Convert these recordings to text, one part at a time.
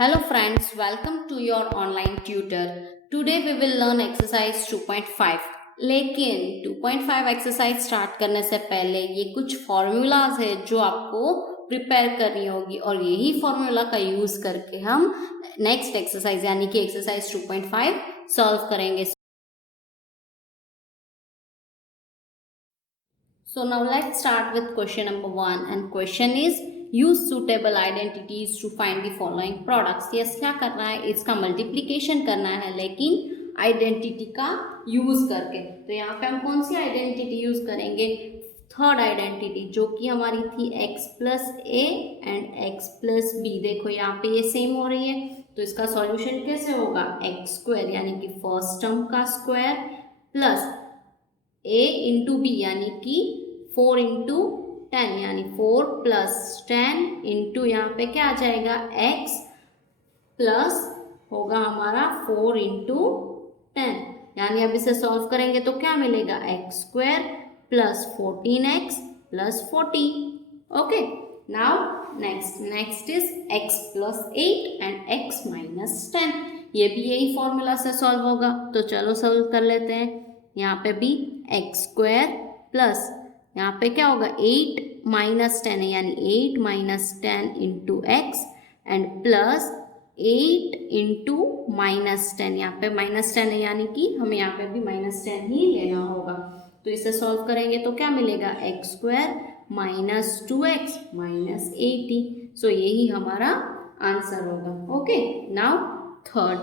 Hello friends, welcome to your online tutor. Today we will learn exercise 2.5. लेकिन 2.5 exercise start करने से पहले ये कुछ फॉर्मूलाज है जो आपको प्रिपेयर करनी होगी और यही फॉर्मूला का यूज करके हम नेक्स्ट एक्सरसाइज यानी कि एक्सरसाइज 2.5 सॉल्व करेंगे. So now let's start with question number 1 and question is use suitable identities to find the following products. Yes, क्या करना है, इसका मल्टीप्लिकेशन करना है लेकिन आइडेंटिटी का यूज करके. तो यहाँ पे हम कौन सी आइडेंटिटी यूज करेंगे? थर्ड आइडेंटिटी जो कि हमारी थी x plus A and x plus B. देखो यहाँ पे ये सेम हो रही है तो इसका सॉल्यूशन कैसे होगा? एक्स स्क्वायर यानी कि फर्स्ट टर्म का square plus a into B यानी कि 4 इंटू 10 यानी 4 प्लस 10 इंटू यहाँ पे क्या आ जाएगा? x प्लस होगा हमारा 4 इंटू 10 यानी अब इसे सॉल्व करेंगे तो क्या मिलेगा? X square plus 14x plus 40. Okay, now next is x plus 8 and x minus 10. ये भी यही फॉर्मूला से सॉल्व होगा तो चलो सॉल्व कर लेते हैं. यहाँ पे भी एक्स स्क्वायर प्लस यहाँ पे क्या होगा? 8 माइनस 10 है यानी 8 minus 10 into x and plus 8 into minus 10. यहाँ पे माइनस 10 है यानी कि हमें यहाँ पे भी माइनस 10 ही लेना होगा. तो इसे सॉल्व करेंगे तो क्या मिलेगा? X square minus 2x minus 80. सो यही हमारा आंसर होगा. Okay, now third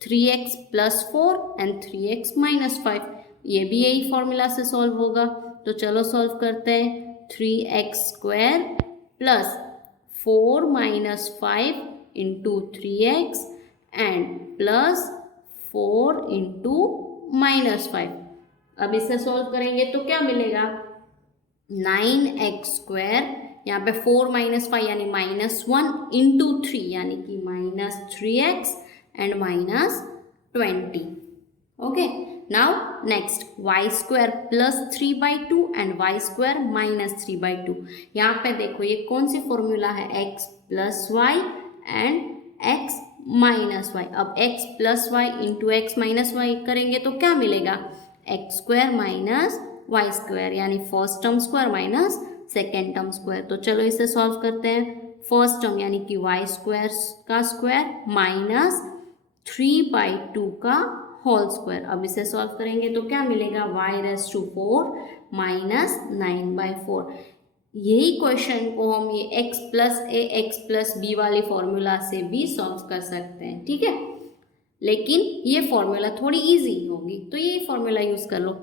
3x plus 4 and 3x minus 5. ये भी यही फॉर्मूला से सॉल्व होगा तो चलो सॉल्व करते हैं. 3x square plus 4 minus 5 into 3x and plus 4 into minus 5. अब इसे सॉल्व करेंगे तो क्या मिलेगा? 9x स्क्वायर यहाँ पे 4 माइनस 5 यानी माइनस 1 इंटू 3 यानी कि minus 3x and minus 20. Okay, now next y square plus 3/2 and y square minus 3/2. यहाँ पे देखो ये कौन सी फॉर्मूला है? x plus y and x minus y. अब x plus y into x minus y करेंगे तो क्या मिलेगा? x square minus y square यानी first term square minus second term square. तो चलो इसे सॉल्व करते हैं. फर्स्ट टर्म यानी कि y स्क्वायर का स्क्वायर माइनस 3/2 का होल स्क्वायर. अब इसे सॉल्व करेंगे तो क्या मिलेगा? y raise to 4 minus 9/4. यही क्वेश्चन को हम ये x plus A X plus B वाली फॉर्मूला से भी सॉल्व कर सकते हैं. ठीक है, लेकिन ये फॉर्मूला थोड़ी इजी होगी तो ये फॉर्मूला यूज कर लो.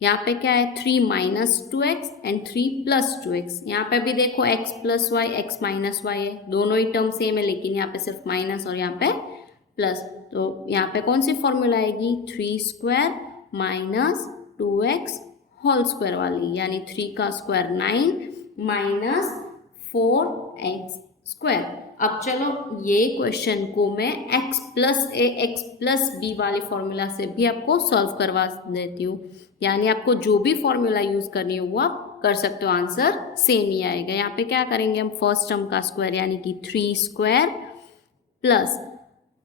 यहाँ पे क्या है? 3 minus 2x and 3 plus 2x. यहाँ पे भी देखो x plus Y X minus Y है, दोनों ही टर्म सेम है लेकिन यहाँ पे सिर्फ माइनस और यहाँ पे प्लस. तो यहाँ पे कौन सी फॉर्मूला आएगी? 3 square minus 2x whole square वाली यानी 3 का स्क्वायर 9 माइनस 4x स्क्वायर. अब चलो ये क्वेश्चन को मैं x plus A X plus B वाली फॉर्मूला से भी आपको सॉल्व करवा देती हूँ. यानी आपको जो भी फॉर्मूला यूज करनी हो वो आप कर सकते हो, आंसर सेम ही आएगा. यहाँ पे क्या करेंगे हम? फर्स्ट टर्म का स्क्वायर यानी कि 3 square plus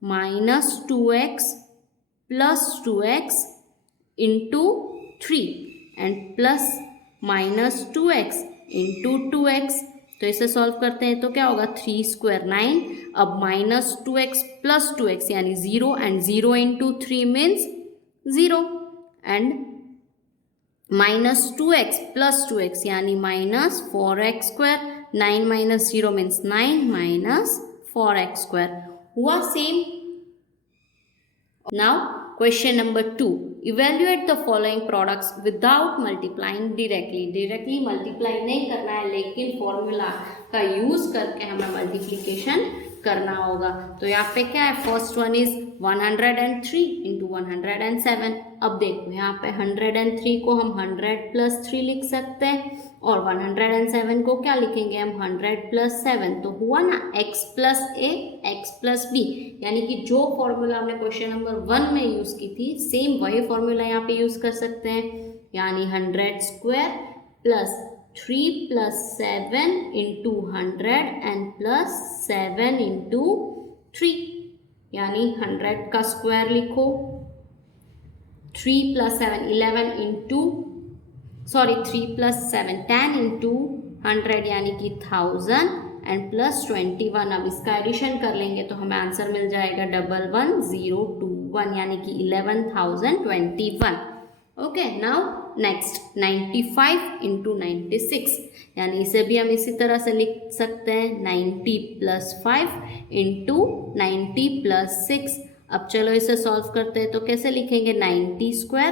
minus 2x plus 2x into 3 and plus minus 2x into 2x. तो इसे सॉल्व करते हैं तो क्या होगा? 3 स्क्वायर 9. अब माइनस 2x प्लस 2x यानी 0 and 0 into 3 means 0 and minus 2x plus 2x यानी minus 4x square. 9 minus 0 means 9 minus 4x square. हुआ same. Now question number 2. Evaluate the following products without multiplying directly. Directly multiply नहीं करना है लेकिन formula का use करके हमें multiplication करना होगा. तो यहाँ पे क्या है? First one is 103 into 107. अब देखो यहाँ पे 103 को हम 100 प्लस 3 लिख सकते हैं और 107 को क्या लिखेंगे हम? 100 प्लस 7. तो हुआ ना x plus A X plus B यानी कि जो फॉर्मूला हमने क्वेश्चन नंबर 1 में यूज की थी सेम वही फॉर्मूला यहाँ पे यूज कर सकते हैं. यानी 100 square plus 3 plus 7 into 100 and plus 7 into 3 यानी 100 का स्क्वायर लिखो। 3 + 7 11 इंटू 3 + 7 10 इंटू 100 यानी कि 1000 एंड प्लस 21। अब इसका एडिशन कर लेंगे तो हमें आंसर मिल जाएगा 11021 यानी कि 11021। ओके, नाउ नेक्स्ट 95 इंटू 96 यानी इसे भी हम इसी तरह से लिख सकते हैं 90 + 5 इंटू 90 + 6। अब चलो इसे सॉल्व करते हैं तो कैसे लिखेंगे 90²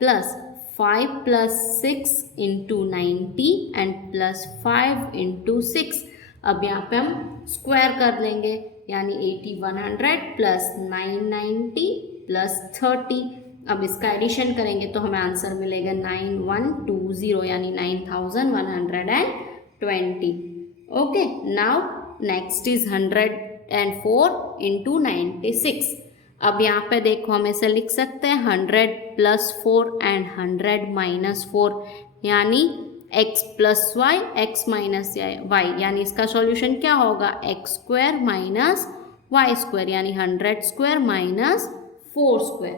plus 5 + 6 into 90 and plus 5 into 6। अब यहाँ पे हम स्क्वायर कर लेंगे यानी 8100 प्लस 990 प्लस 30। अब इसका एडिशन करेंगे तो हमें आंसर मिलेगा 9120 यानी 9120। Okay, now next is 104 into 96। अब यहाँ पे देखो हम इसे लिख सकते हैं 100 + 4 एंड 100 - 4 यानी x + y x - y यानी इसका सॉल्यूशन क्या होगा x² - y² यानी 100² - 4²।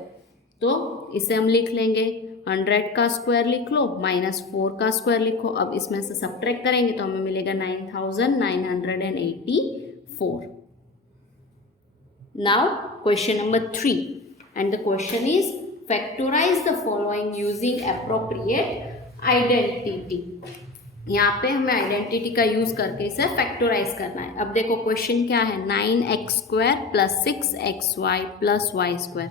तो इसे हम लिख लेंगे 100 का स्क्वायर लिख लो -4 का स्क्वायर लिखो। अब इसमें से सब्ट्रैक्ट करेंगे तो हमें मिलेगा 9984। Now question number 3 and the question is factorize the following using appropriate identity। यहाँ पे हमें आइडेंटिटी का यूज करके इसे फैक्टोराइज करना है। अब देखो क्वेश्चन क्या है 9x² + 6xy + y²।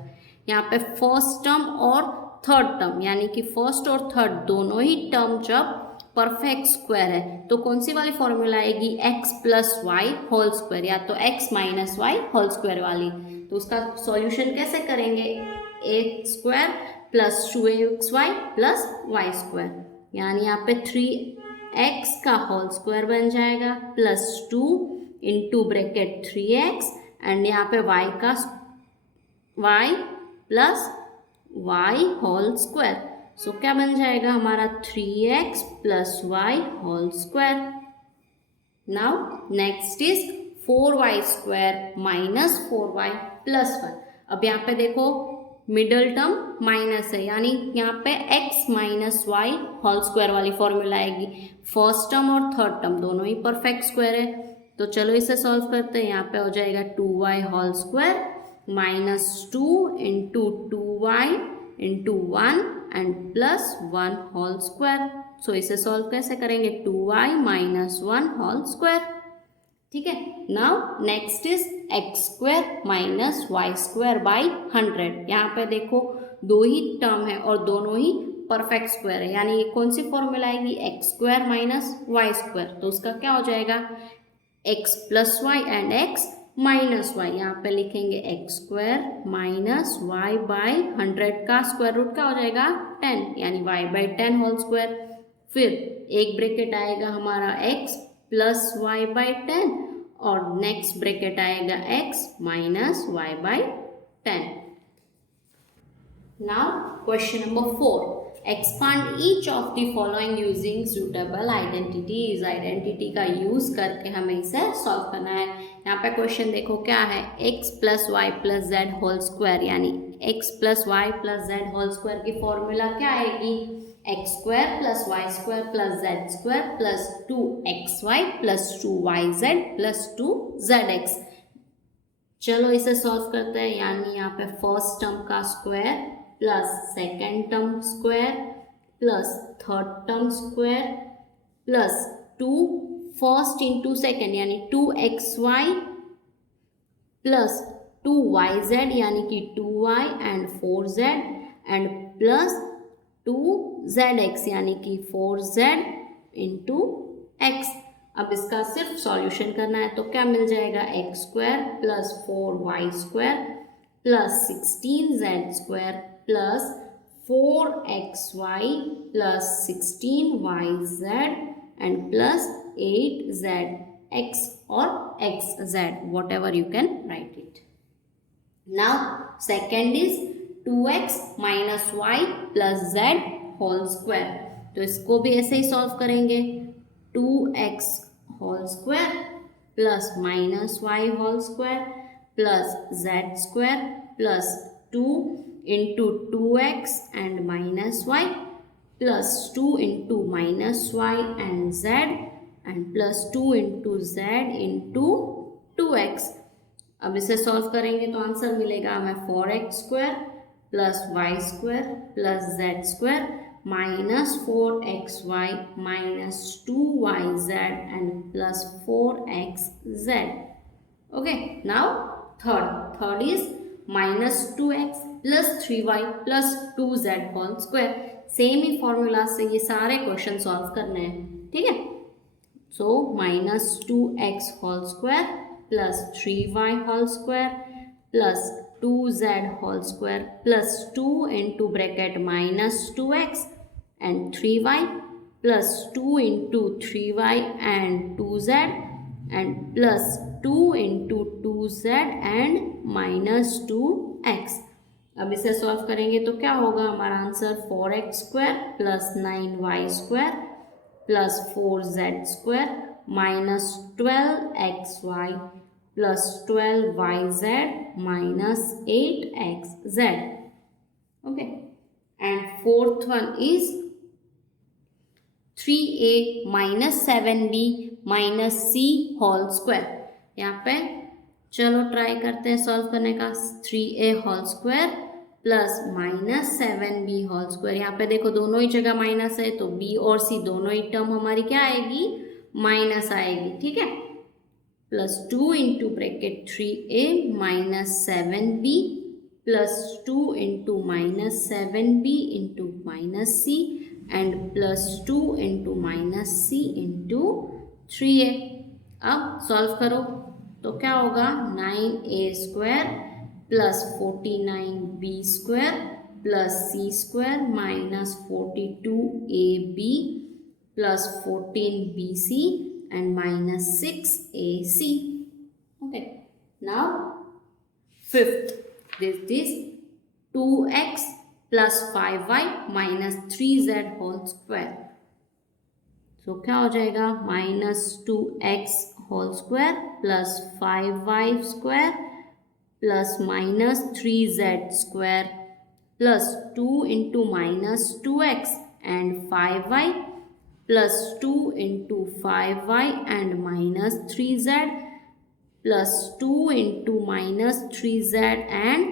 यहाँ पे फर्स्ट टर्म और थर्ड टर्म यानी कि फर्स्ट और थर्ड दोनों ही टर्म जब परफेक्ट स्क्वायर है तो कौन सी वाली फॉर्मूला आएगी x + y होल स्क्वायर या तो x - y होल स्क्वायर वाली। तो उसका सॉल्यूशन कैसे करेंगे a² + 2axy + y² यानी यहाँ पे 3x का होल स्क्वायर बन जाएगा plus 2 into bracket 3x and यहाँ पे y plus y whole square. So क्या बन जाएगा हमारा 3x + y whole square. Now next is 4y² - 4y + 1। अब यहाँ पे देखो मिडल टर्म माइनस है यानी यहाँ पे x - y होल स्क्वायर वाली फॉर्मूला आएगी। फर्स्ट टर्म और थर्ड टर्म दोनों ही परफेक्ट स्क्वायर है तो चलो इसे सॉल्व करते हैं। यहाँ पे हो जाएगा 2y whole square -2 into 2y into 1 and plus 1 whole square. So इसे सॉल्व कैसे करेंगे 2y - 1 होल स्क्वायर। ठीक है, now next is x² - y² by 100। यहाँ पे देखो दो ही टर्म है और दोनों ही परफेक्ट स्क्वायर है यानी कौन सी फॉर्मूला आएगी x² - y²। तो उसका क्या हो जाएगा x + y and x - y। यहाँ पे लिखेंगे x² - y बाई 100 का स्क्वायर रूट क्या हो जाएगा 10 यानी y/10 होल स्क्वायर। फिर एक ब्रैकेट आएगा हमारा x + y/10 और नेक्स्ट ब्रैकेट आएगा x - y/10। Now question number 4 expand each of the following using suitable identities. Identity का यूज करके हमें इसे सॉल्व करना है। यहाँ पे क्वेश्चन देखो क्या है x + y + z whole square यानी x + y + z whole square की फॉर्मूला क्या आएगी x² + y² + z² + 2xy + 2yz + 2zx। चलो इसे सॉल्व करते हैं यानी यहाँ पे फर्स्ट टर्म का square plus second term square plus third term square plus 2 first into second यानी 2xy प्लस 2yz यानी कि 2y and 4z and plus 2zx यानी कि 4z इंटू x। अब इसका सिर्फ सॉल्यूशन करना है तो क्या मिल जाएगा x² + 4y² + 16z² + 4xy + 16yz and plus 8zx or xz, whatever you can write it. Now second is 2x - y + z whole square। तो इसको भी ऐसे ही सॉल्व करेंगे 2x whole square plus -y whole square plus Z square plus 2 into 2x and minus Y plus 2 into minus Y and Z and plus 2 into Z into 2x। अब इसे solve करेंगे तो answer मिलेगा हमें 4x square plus Y square plus Z square minus 4xy minus 2yz and plus 4xz। Okay, now third is minus 2x plus 3y plus 2z whole square. Same ही formula से ये सारे question solve करने हैं, ठीक है। So minus 2x whole square plus 3y whole square plus 2z whole square plus 2 into bracket minus 2x and 3y plus 2 into 3y and 2z and plus 2 into 2z and minus 2x। अब इसे solve करेंगे तो क्या होगा, हमारा answer 4x square plus 9y square plus 4z square minus 12xy plus 12yz minus 8xz। Okay, and fourth one is 3a minus 7b minus c whole square. यहाँ पे चलो ट्राई करते हैं सॉल्व करने का। 3a whole square plus minus 7b whole square. यहाँ पे देखो दोनों ही जगह माइनस है तो b और c दोनों ही टर्म हमारी क्या आएगी, माइनस आएगी, ठीक है। Plus 2 into bracket 3a minus 7b plus 2 into minus 7b into minus c and plus 2 into minus c into 3a। अब सॉल्व करो तो क्या होगा, 9a square plus 49b square plus c square minus 42ab plus 14bc and minus 6ac. Okay, now fifth, this is 2x plus 5y minus 3z whole square. So क्या हो जाएगा, minus 2x whole square plus 5y square plus minus 3z square plus 2 into minus 2x and 5y plus 2 into 5y and minus 3z plus 2 into minus 3z and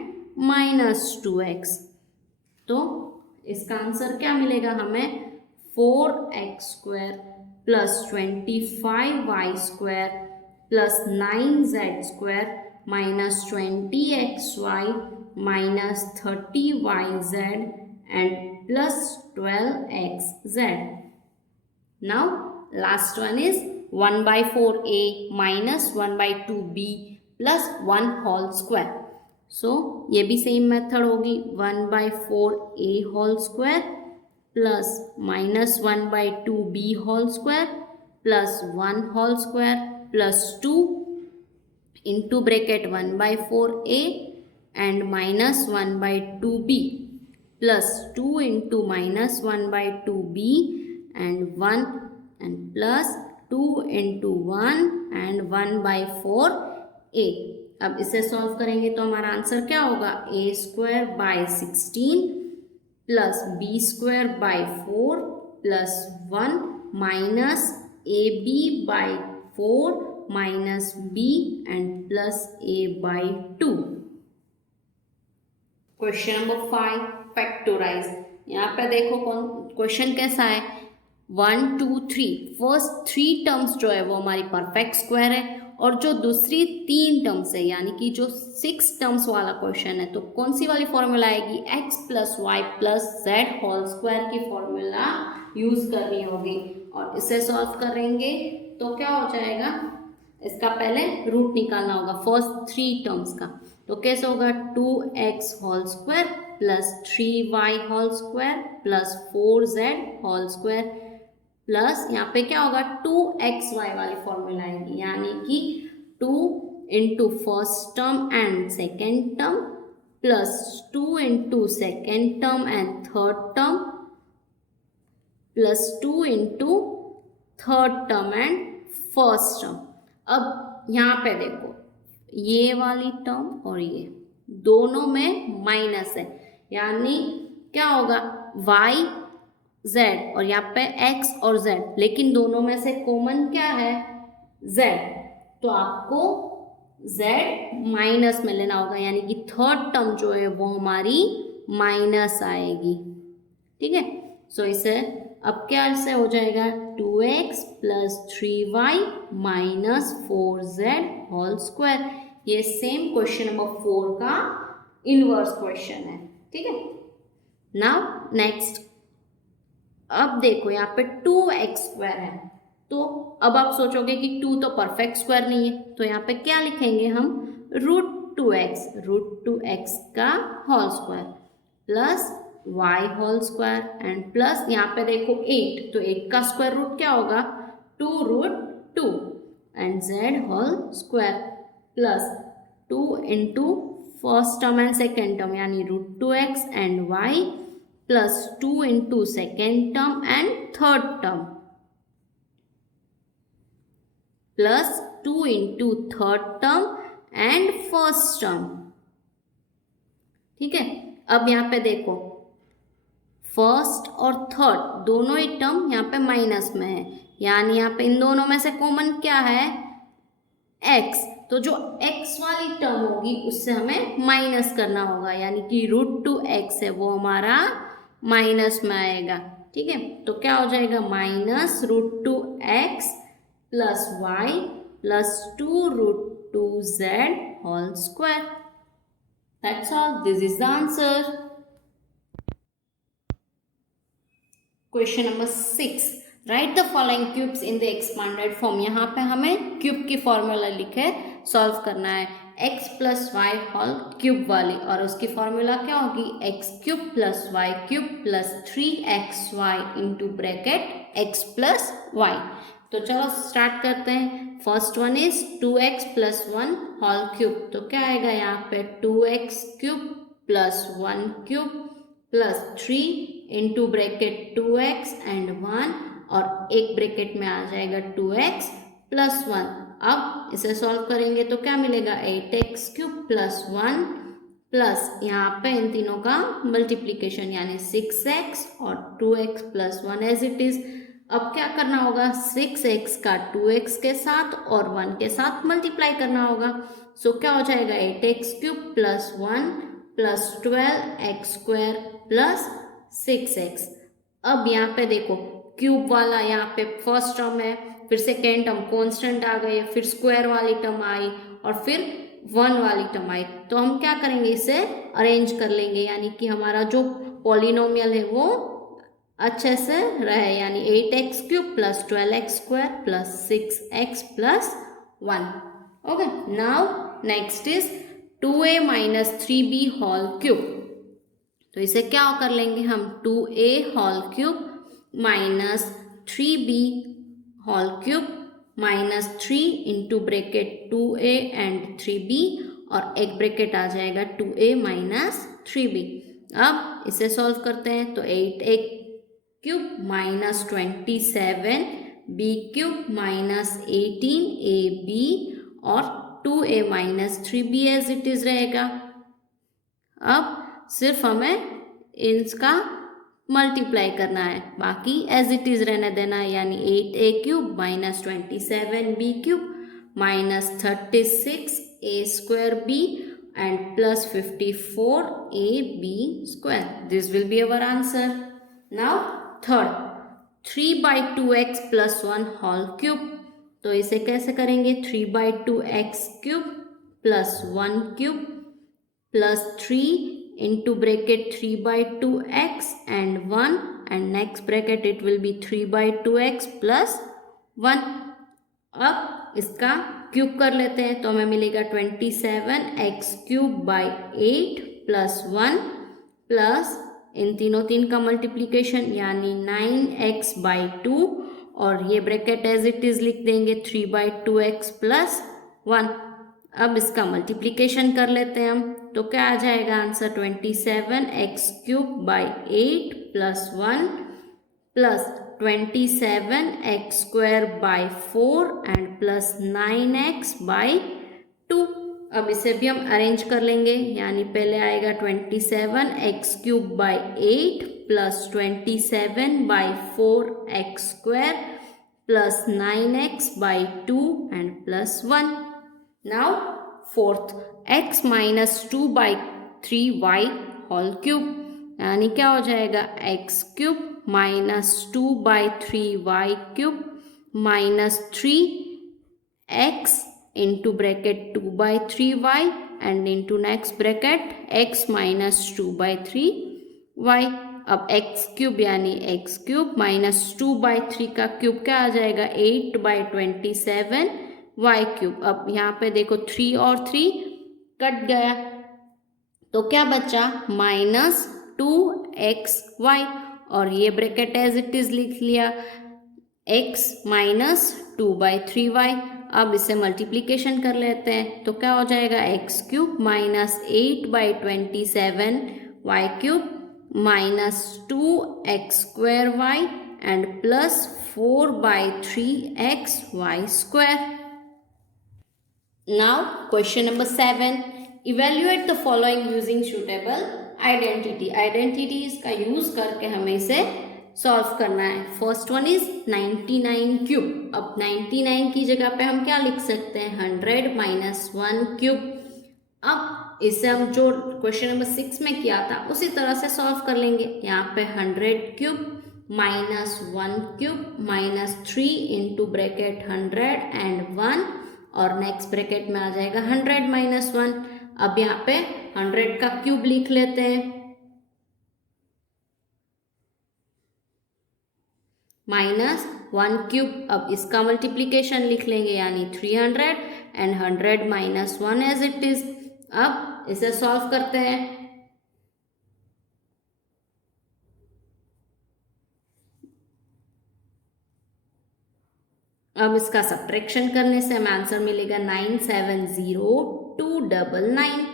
minus 2x। तो इसका answer क्या मिलेगा हमें, 4x square plus 25y square plus 9z square minus 20xy minus 30yz and plus 12xz। Now last one is 1 by 4a minus 1 by 2b plus 1 whole square. So ये भी same method होगी, 1 by 4a whole square plus minus 1 by 2b whole square plus 1 whole square plus 2 into bracket 1 by 4a and minus 1 by 2b plus 2 into minus 1 by 2b and 1 and plus 2 into 1 and 1 by 4a। अब इसे solve करेंगे तो हमारा answer क्या होगा, a square by 16 plus b square by 4 plus 1 minus ab by 4 minus b and plus a by 2। Question number 5, factorise. यहाँ पे देखो क्वेश्चन कैसा है, 1 2 3 फर्स्ट 3 टर्म्स जो है वो हमारी परफेक्ट स्क्वायर है और जो दूसरी 3 टर्म्स है यानी कि जो 6 टर्म्स वाला क्वेश्चन है तो कौन सी वाली फॉर्मूला आएगी, x plus Y plus Z whole square की फॉर्मूला यूज करनी होगी। और इसे सॉल्व करेंगे तो क्या हो जाएगा, इसका पहले रूट निकालना होगा फर्स्ट 3 टर्म्स का। तो कैसे होगा, 2x whole square plus 3y whole square plus 4z whole square plus यहाँ पे क्या होगा, 2xy वाली फॉर्मूला आएगी यानी कि 2 into first term and second term plus 2 into second term and third term plus 2 into third term and first term. अब यहाँ पे देखो ये वाली टर्म और ये दोनों में माइनस है, यानी क्या होगा, y z और यहाँ पे x और z, लेकिन दोनों में से कॉमन क्या है, z, तो आपको z माइनस में लेना होगा, यानी कि थर्ड टर्म जो है वो हमारी माइनस आएगी। ठीक है, सो इसे अब क्या से हो जाएगा 2x plus 3y minus 4z whole square. ये सेम क्वेश्चन नंबर 4 का इनवर्स क्वेश्चन है। ठीक है, नाउ नेक्स्ट, अब देखो यहाँ पे 2x स्क्वायर है, तो अब आप सोचोगे कि 2 तो परफेक्ट स्क्वायर नहीं है, तो यहाँ पे क्या लिखेंगे हम, √2x का whole square plus y whole square and plus यहाँ पे देखो 8, तो 8 का स्क्वायर रूट क्या होगा, 2√2 and z whole square plus 2 into first term and second term यानी √2x and y plus 2 into second term and third term plus 2 into third term and first term. ठीक है, अब यहाँ पे देखो फर्स्ट और थर्ड दोनों ही टर्म यहाँ पे माइनस में है, यानी यहाँ पे इन दोनों में से कॉमन क्या है, x, तो जो x वाली टर्म होगी उससे हमें माइनस करना होगा, यानी कि √2x है वो हमारा माइनस में आएगा। ठीक है, तो क्या हो जाएगा, minus √2x plus y plus 2√2z whole square. That's all, this is the answer. Question number 6, write the following cubes in the expanded form. यहाँ पे हमें क्यूब की फॉर्मूला लिखे सॉल्व करना है, x plus Y whole cube वाली, और उसकी फॉर्मूला क्या होगी, x cube plus Y cube plus 3xy into bracket x plus Y. तो चलो स्टार्ट करते हैं। First one is 2x plus 1 whole cube, तो क्या आएगा यहाँ पे 2x cube plus 1 cube plus 3 into bracket 2x and 1, और एक ब्रैकेट में आ जाएगा 2x प्लस 1। अब इसे सॉल्व करेंगे तो क्या मिलेगा, 8x क्यूब प्लस 1 प्लस यहाँ पे इन तीनों का मल्टीप्लीकेशन यानी 6x और 2x plus 1 as it is. अब क्या करना होगा, 6x का 2x के साथ और 1 के साथ मल्टीप्लाई करना होगा। सो क्या हो जाएगा 8x cube plus 1 plus 12x square plus 6x। अब यहाँ पे देखो क्यूब वाला यहाँ पे फर्स्ट टर्म है, फिर सेकेंड टर्म कॉन्स्टेंट आ गई, फिर स्क्वायर वाली टर्म आई और फिर 1 वाली टर्म आई। तो हम क्या करेंगे, इसे अरेंज कर लेंगे, यानी कि हमारा जो पॉलिनोमियल है वो अच्छे से रहे, यानी 8x cube plus 12x square plus 6x plus 1। Okay, now next is 2a minus 3b whole cube. तो इसे क्या कर लेंगे हम, 2a whole cube minus 3b whole cube minus 3 into bracket 2a and 3b, और एक ब्रैकेट आ जाएगा 2a minus 3b। अब इसे सॉल्व करते हैं, तो 8a cube minus 27 b cube minus 18ab और 2a minus 3b as it is रहेगा। अब सिर्फ हमें इसका मल्टीप्लाई करना है, बाकी एज इट इज रहने देना है, यानी 8a cube minus 27b cube minus 36a square b and plus 54ab square. This will be our answer. Now third, 3/2x plus 1 whole cube. तो इसे कैसे करेंगे, 3/2x cube plus 1 cube plus 3 into bracket 3/2x and 1 and next bracket it will be 3/2x plus 1। अब इसका cube कर लेते हैं, तो हमें मिलेगा 27x cube by 8 plus 1 plus इन तीन का मल्टीप्लीकेशन यानी 9x बाई 2, और ये ब्रैकेट एज इट इज लिख देंगे 3/2x प्लस 1। अब इसका मल्टीप्लीकेशन कर लेते हैं हम, तो क्या आ जाएगा answer, 27x cube by 8 plus 1 plus 27x square by 4 and plus 9x by 2। अब इसे भी हम अरेंज कर लेंगे, यानी पहले आएगा 27x³/8 plus 27/4x² plus 9x/2 and plus 1. Now fourth, x minus 2/3y whole cube, यानी क्या हो जाएगा x³ minus 2/3y³ minus 3x into bracket 2/3y and into next bracket x minus 2/3y. अब x³ यानी x³ माइनस 2/3 का cube क्या आ जाएगा 8/27y³. अब यहाँ पे देखो 3 और 3 कट गया तो क्या बचा -2xy और ये ब्रैकेट एज इट इज लिख लिया x माइनस 2/3y. अब इसे मल्टीप्लीकेशन कर लेते हैं तो क्या हो जाएगा x³ minus 8/27y³ minus 2x² and plus 4/3xy². Now question number 7, evaluate the following using suitable identity. Identities का यूज करके हमें इसे सॉल्व करना है. First one is 99³. अब 99 की जगह पे हम क्या लिख सकते हैं 100 माइनस 1³. अब इसे हम जो क्वेश्चन नंबर 6 में किया था उसी तरह से सॉल्व कर लेंगे. यहाँ पे 100³ minus 1³ minus 3 into bracket 100 and 1 और नेक्स्ट ब्रैकेट में आ जाएगा 100 माइनस 1. अब यहाँ पे 100 का क्यूब लिख लेते हैं माइनस 1³. अब इसका मल्टीप्लीकेशन लिख लेंगे यानी 300 and 100 minus 1 as it is. अब इसे सॉल्व करते हैं. अब इसका सब्ट्रैक्शन करने से हमें आंसर मिलेगा 970299.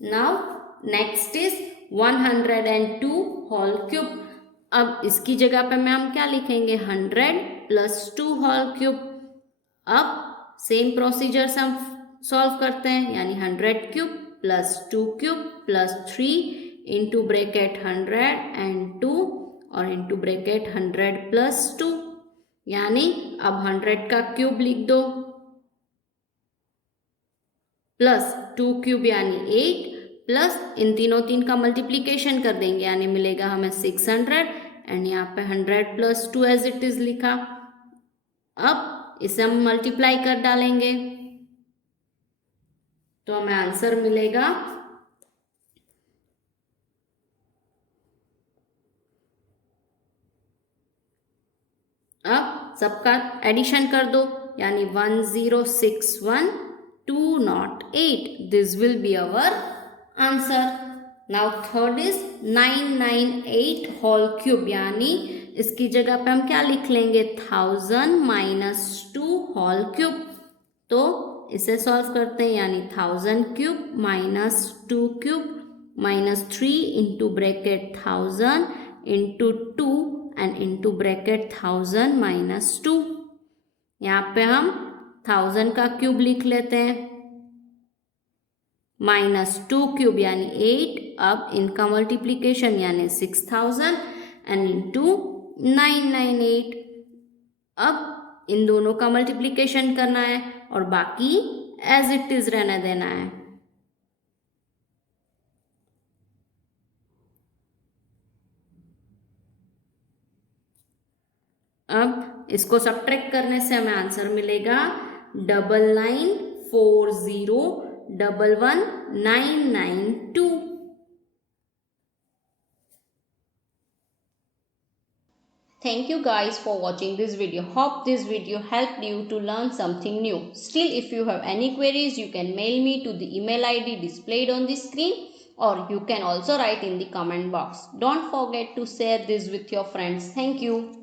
Now next is 102 whole cube. अब इसकी जगह पे में हम क्या लिखेंगे 100 प्लस 2 होल क्यूब. अब सेम प्रोसीजर से हम सॉल्व करते हैं यानी 100³ plus 2³ plus 3 into bracket 100 and 2 और इंटू ब्रैकेट 100 प्लस 2. यानी अब 100 का क्यूब लिख दो प्लस 2³ यानी 8 प्लस इन तीनों का मल्टीप्लीकेशन कर देंगे यानी मिलेगा हमें 600 एंड यहाँ पे 100 प्लस 2 एज इट इज लिखा. अब इसे हम मल्टीप्लाई कर डालेंगे तो हमें आंसर मिलेगा अब सबका एडिशन कर दो यानी 1061208. This will be our answer. Now third is 998 whole cube, यानी इसकी जगह पे हम क्या लिख लेंगे 1000 माइनस 2 होल क्यूब. तो इसे सॉल्व करते हैं यानी 1000³ minus 2³ minus 3 into bracket 1000 into 2 and into bracket 1000 minus 2. यहाँ पे हम 1000 का क्यूब लिख लेते हैं माइनस 2³ यानी 8. अब इनका मल्टीप्लीकेशन यानी 6000 एंड इंटू 998. अब इन दोनों का मल्टीप्लीकेशन करना है और बाकी एज इट इज रहने देना है. अब इसको सब्ट्रैक्ट करने से हमें आंसर मिलेगा 9940111992. Thank you guys for watching this video. Hope this video helped you to learn something new. Still, if you have any queries, you can mail me to the email ID displayed on the screen, or you can also write in the comment box. Don't forget to share this with your friends. Thank you.